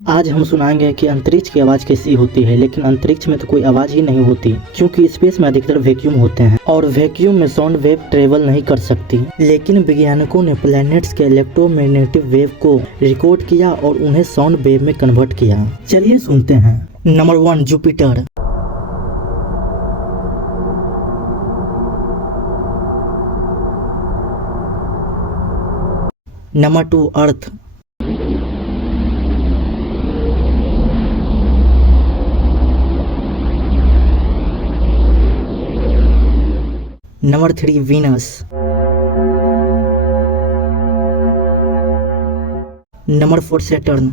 आज हम सुनाएंगे कि अंतरिक्ष की आवाज़ कैसी होती है। लेकिन अंतरिक्ष में तो कोई आवाज़ ही नहीं होती, क्योंकि स्पेस में अधिकतर वैक्यूम होते हैं और वैक्यूम में साउंड वेव ट्रेवल नहीं कर सकती। लेकिन वैज्ञानिकों ने प्लैनेट्स के इलेक्ट्रोमैग्नेटिक वेव को रिकॉर्ड किया और उन्हें साउंड वेव में कन्वर्ट किया। चलिए सुनते हैं। Number 1, Jupiter. Number 2, Earth. Number 3, Venus. Number 4, Saturn.